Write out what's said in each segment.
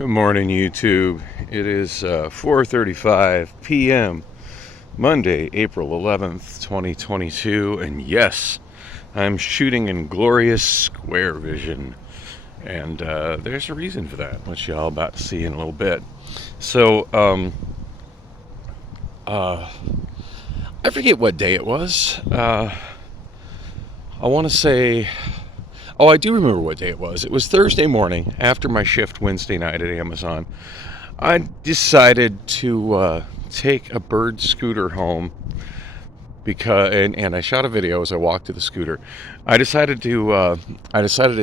Good morning, YouTube. It is 4:35 p.m. Monday, April 11th, 2022, and yes, I'm shooting in glorious square vision, and there's a reason for that, which y'all about to see in a little bit. So, I forget what day it was. I want to say. Oh, I do remember what day it was. It was Thursday morning after my shift Wednesday night at Amazon. I decided to take a bird scooter home because, and I shot a video as I walked to the scooter. I decided to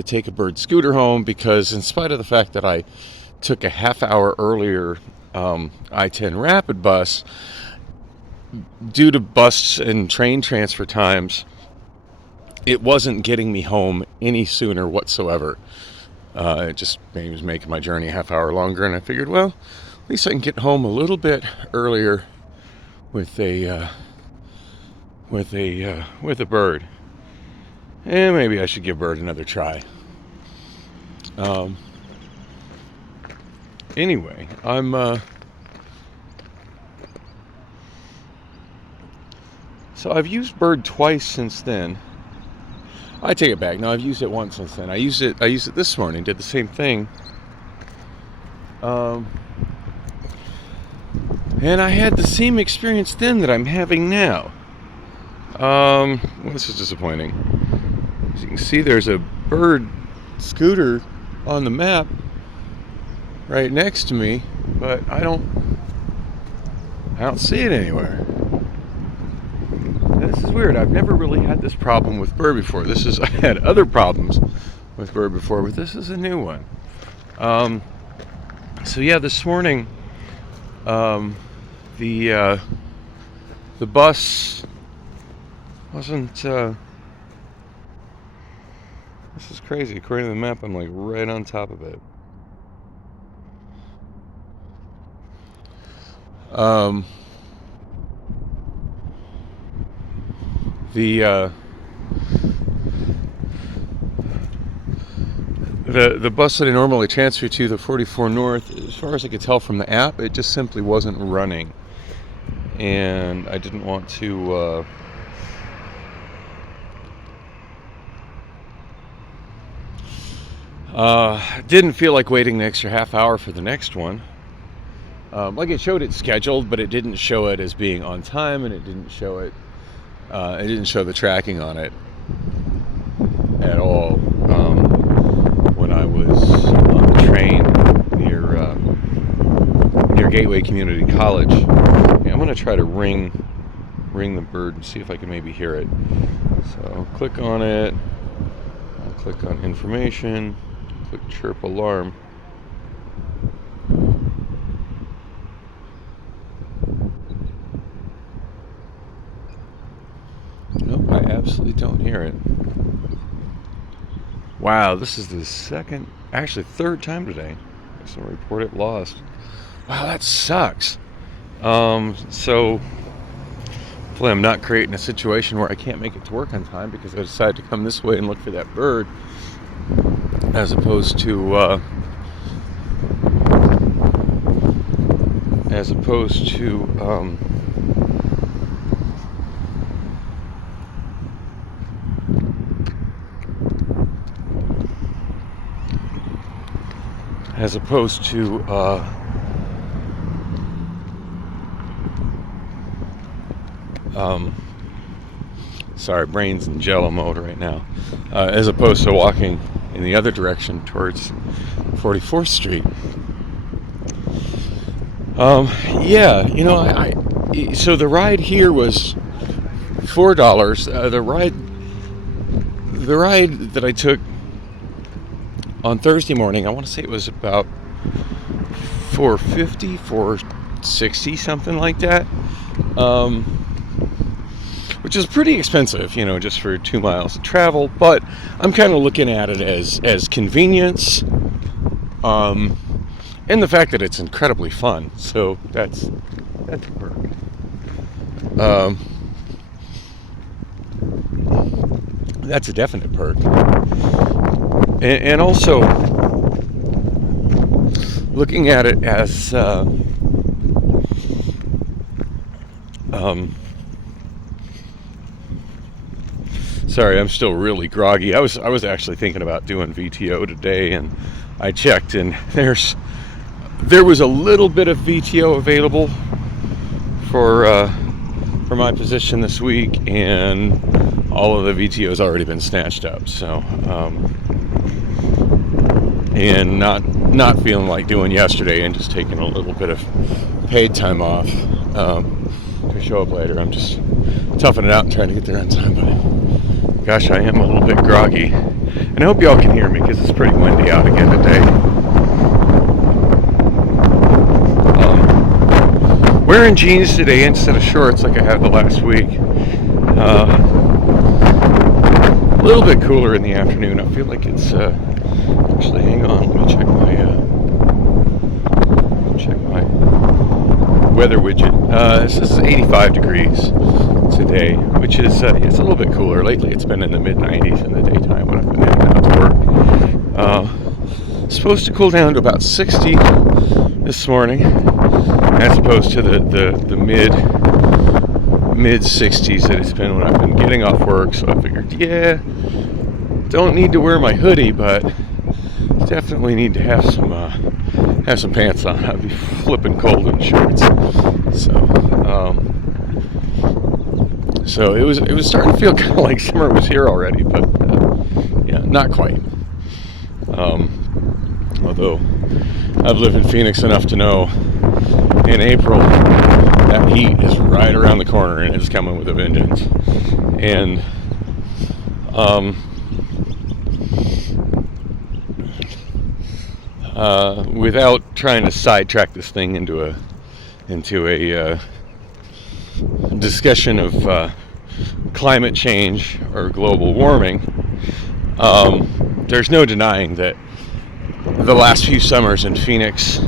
take a bird scooter home because, in spite of the fact that I took a half hour earlier I-10 rapid bus, due to bus and train transfer times, it wasn't getting me home any sooner whatsoever. It just maybe was making my journey a half hour longer, and I figured, well, at least I can get home a little bit earlier with a bird, and maybe I should give bird another try. Anyway, so I've used bird twice since then. I take it back. No, I've used it once since then. I used it this morning. Did the same thing. And I had the same experience then that I'm having now. Well, this is disappointing. As you can see, there's a bird scooter on the map right next to me, but I don't see it anywhere. This is weird. I've never really had this problem with bird before. I had other problems with bird before, but this is a new one. So yeah, this morning, the bus wasn't. This is crazy. According to the map, I'm like right on top of it. The bus that I normally transfer to, the 44 North, as far as I could tell from the app, it just simply wasn't running, and I didn't want to. Didn't feel like waiting the extra half hour for the next one. Like it showed it scheduled, but it didn't show it as being on time, and it didn't show it. It didn't show the tracking on it at all when I was on the train near Gateway Community College. Yeah, I'm going to try to ring the bird and see if I can maybe hear it. So I'll click on it. I'll click on information. Click chirp alarm. Nope, I absolutely don't hear it. Wow, this is the third time today. So report it lost. Wow, that sucks. So hopefully I'm not creating a situation where I can't make it to work on time because I decided to come this way and look for that bird as opposed to sorry, brain's in jello mode right now, as opposed to walking in the other direction towards 44th Street. Yeah, so the ride here was $4. The ride that I took on Thursday morning, I want to say it was about $4.50, $4.60, something like that. Which is pretty expensive, just for 2 miles of travel. But I'm kind of looking at it as convenience, and the fact that it's incredibly fun. So that's a perk. That's a definite perk. And also, looking at it as sorry, I'm still really groggy. I was actually thinking about doing VTO today, and I checked, and there was a little bit of VTO available for my position this week, and all of the VTO has already been snatched up. So, and not feeling like doing yesterday, and just taking a little bit of paid time off to show up later. I'm just toughing it out and trying to get there on time, but gosh, I am a little bit groggy, and I hope y'all can hear me because it's pretty windy out again today. Wearing jeans today instead of shorts like I have the last week. A little bit cooler in the afternoon. I feel like it's actually, hang on, let me check my weather widget. This is 85 degrees today, which is it's a little bit cooler. Lately it's been in the mid-90s in the daytime when I've been in and out to work. Supposed to cool down to about 60 this morning, as opposed to the mid 60s that it's been when I've been getting off work. So I figured, yeah, don't need to wear my hoodie, but definitely need to have some pants on. I'd be flipping cold in shorts. So it was starting to feel kind of like summer was here already, but yeah, not quite. Although I've lived in Phoenix enough to know in April that heat is right around the corner and it's coming with a vengeance. And without trying to sidetrack this thing into a discussion of climate change or global warming, there's no denying that the last few summers in Phoenix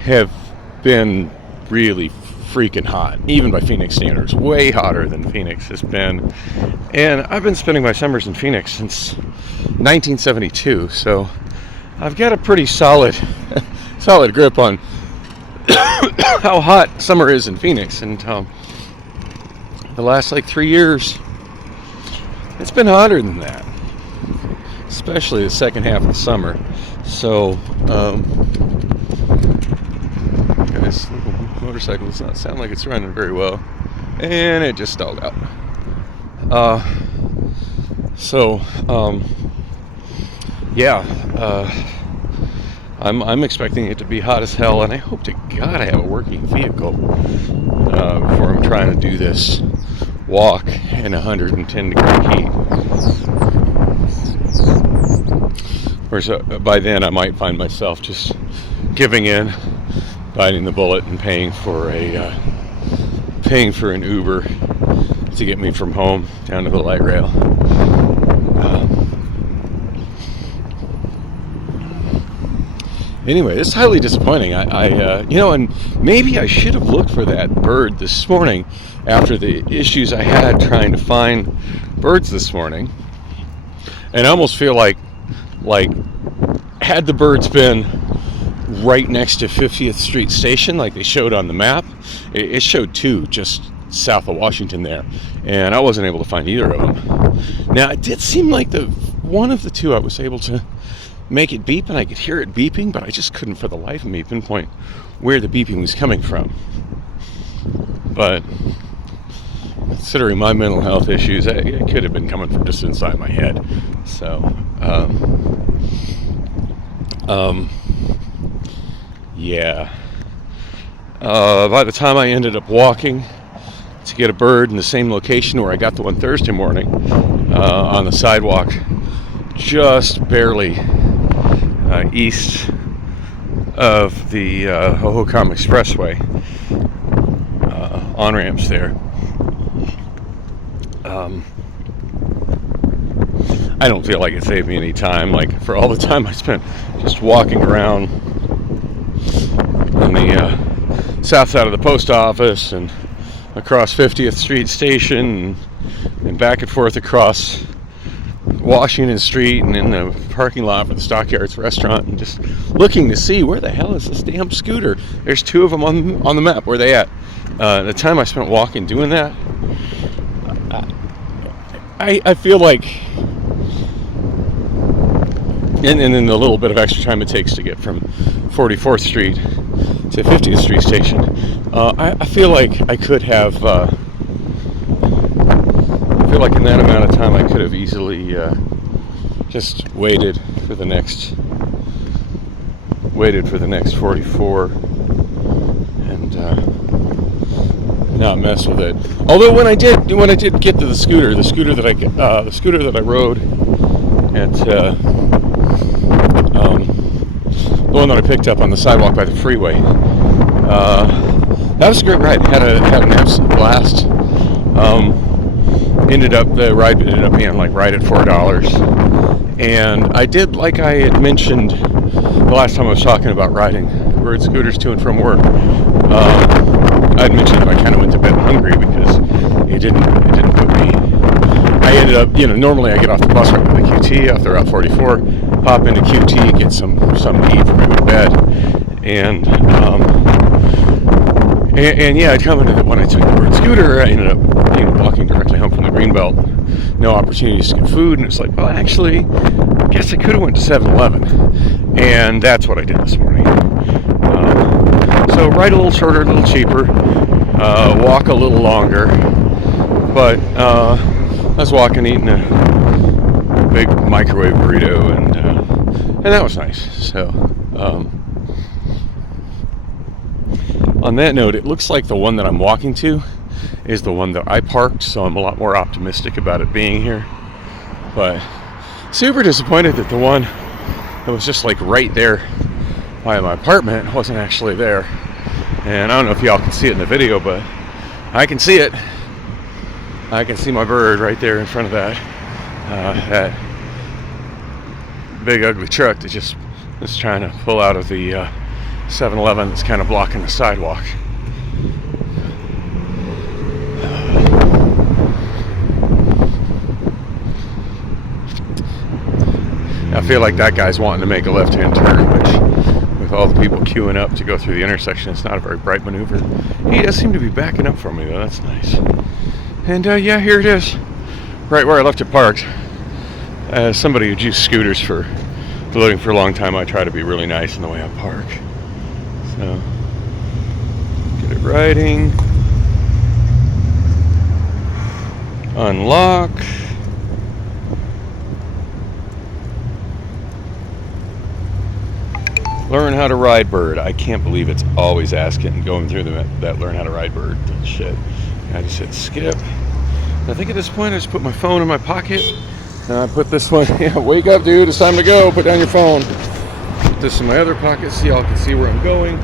have been really freaking hot, even by Phoenix standards, way hotter than Phoenix has been. And I've been spending my summers in Phoenix since 1972, so I've got a pretty solid grip on how hot summer is in Phoenix. And the last 3 years, it's been hotter than that, especially the second half of the summer. So, this little motorcycle does not sound like it's running very well, and it just stalled out. I'm expecting it to be hot as hell, and I hope to God I have a working vehicle before I'm trying to do this walk in 110 degree heat. Of course, by then I might find myself just giving in, biting the bullet, and paying for an Uber to get me from home down to the light rail. Anyway, it's highly disappointing. And maybe I should have looked for that bird this morning after the issues I had trying to find birds this morning. And I almost feel like had the birds been right next to 50th Street Station like they showed on the map, it showed two just south of Washington there, and I wasn't able to find either of them. Now, it did seem like one of the two I was able to make it beep, and I could hear it beeping, but I just couldn't for the life of me pinpoint where the beeping was coming from. But considering my mental health issues, it could have been coming from just inside my head. So, yeah. By the time I ended up walking to get a bird in the same location where I got the one Thursday morning, on the sidewalk, just barely east of the Hohokam Expressway, on-ramps there. I don't feel like it saved me any time, for all the time I spent just walking around on the south side of the post office and across 50th Street Station and back and forth across Washington Street and in the parking lot for the Stockyards restaurant and just looking to see where the hell is this damn scooter. There's two of them on the map. Where they at? The time I spent walking doing that, I feel like, and then the little bit of extra time it takes to get from 44th Street to 50th Street Station, I feel like I could have, I feel like in that amount of time I could have easily just waited for the next 44 and not mess with it. Although when I did get to the scooter that I rode at the one that I picked up on the sidewalk by the freeway, that was a great ride. Had an absolute blast. The ride ended up being like right at $4, and I did, like I had mentioned the last time I was talking about riding bird scooters to and from work. I'd mentioned that I kind of went to bed hungry because it didn't put me. I ended up, normally I get off the bus right by the QT off the Route 44, pop into QT, get some to eat before I go to bed, and yeah, I'd come into that when I took the bird scooter. I ended up walking directly home from the Greenbelt, no opportunities to get food, and it's like, well, actually, I guess I could have went to 7-Eleven, and that's what I did this morning. So ride a little shorter, a little cheaper, walk a little longer, but I was walking, eating a big microwave burrito, and that was nice. So on that note, it looks like the one that I'm walking to is the one that I parked, so I'm a lot more optimistic about it being here. But super disappointed that the one that was just like right there by my apartment wasn't actually there. And I don't know if y'all can see it in the video, but I can see it. I can see my bird right there in front of that big ugly truck that just is trying to pull out of the 7-Eleven that's kind of blocking the sidewalk. I feel like that guy's wanting to make a left-hand turn, which, with all the people queuing up to go through the intersection, it's not a very bright maneuver. He does seem to be backing up for me, though. That's nice. And yeah, here it is, right where I left it parked. As somebody who's used scooters for loading for a long time, I try to be really nice in the way I park. So, get it riding. Unlock. Learn how to ride bird. I can't believe it's always asking, going through that learn how to ride bird shit. I just hit skip. I think at this point I just put my phone in my pocket. And I put this one, wake up dude, it's time to go, put down your phone. Put this in my other pocket so y'all can see where I'm going.